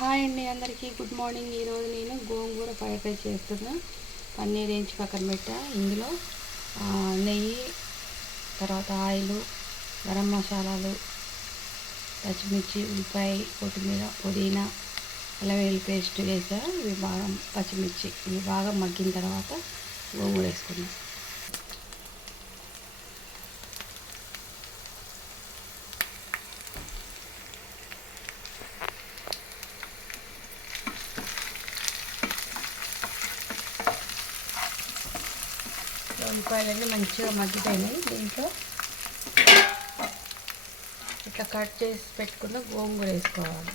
Hi అండి, అందరికీ good morning. ఈరోజు నేను గోంగూర ఫ్రైడ్ రైస్ చేస్తున్నా. పన్నీర్ వేయించి పక్కన పెట్టా. ఇందులో నెయ్యి, తర్వాత ఆయిల్, గరం మసాలాలు, పచ్చిమిర్చి, ఉల్లిపాయ, కొత్తిమీర, పుదీనా, అల్లం వెల్లుల్లి పేస్ట్ వేసా. ఇవి బాగా పచ్చిమిర్చి ఇవి బాగా మగ్గిన తర్వాత గోంగూర వేసుకున్నాం. ఉల్లిపాయలన్నీ మంచిగా మగ్గిపోయినాయి. దీంట్లో ఇట్లా కట్ చేసి పెట్టుకున్న గోంగూర వేసుకోవాలి.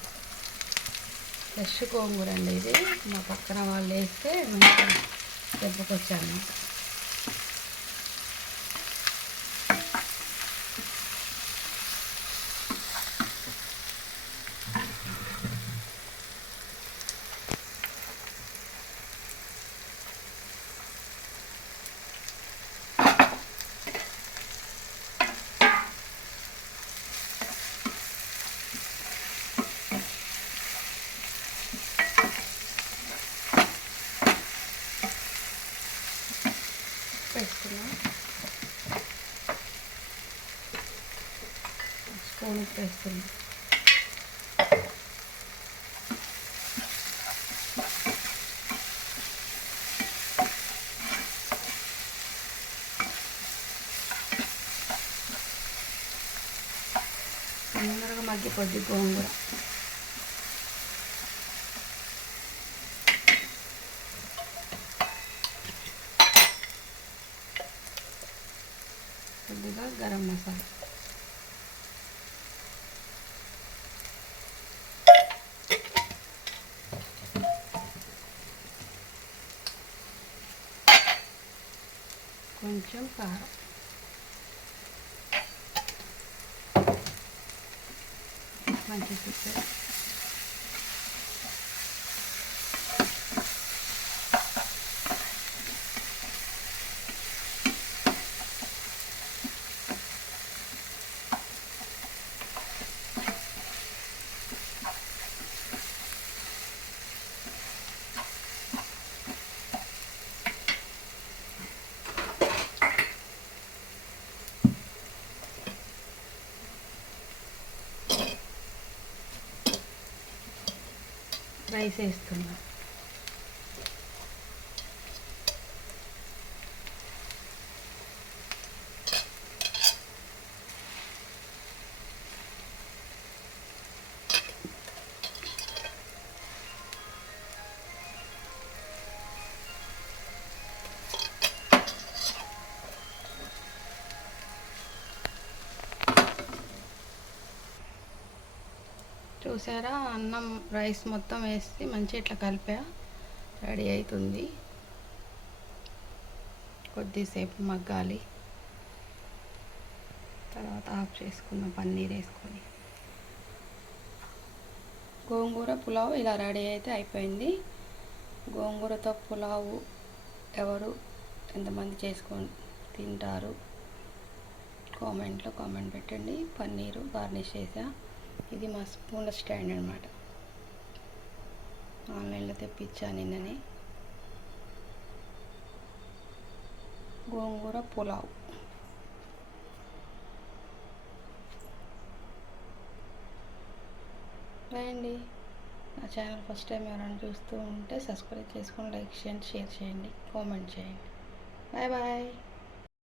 ఫ్రెష్ గోంగూర అండి ఇది. మా పక్కన వాళ్ళు వేస్తే మంచిగా దెబ్బకొచ్చాను. వేసుకున్నాం. స్పూన్ వేస్తున్నాం. తొందరగా మగ్గిపోద్ది గోంగూర. కొద్దిగా గరం మసాలా, కొంచెం కారం, మంచి తిప్పారు. రైస్ వేస్తున్నా. చూసారా, అన్నం రైస్ మొత్తం వేసి మంచిగా ఇట్లా కలిపా. రెడీ అవుతుంది. కొద్దిసేపు మగ్గాలి. తర్వాత ఆఫ్ చేసుకున్న పన్నీర్ వేసుకొని గోంగూర పులావ్ ఇలా రెడీ అయితే అయిపోయింది. గోంగూరతో పులావు ఎవరు ఎంతమంది చేసుకొని తింటారు కామెంట్లో కామెంట్ పెట్టండి. పన్నీరు గార్నిష్ చేసా. ఇది మా స్పూన్ల స్టాండ్ అనమాట. ఆన్లైన్లో తెప్పించా నిన్ననే. గోంగూర పులావ్. రాయండి. నా ఛానల్ ఫస్ట్ టైం ఎవరైనా చూస్తూ ఉంటే సబ్స్క్రైబ్ చేసుకొని లైక్ చేయండి, షేర్ చేయండి, కామెంట్ చేయండి. Bye bye.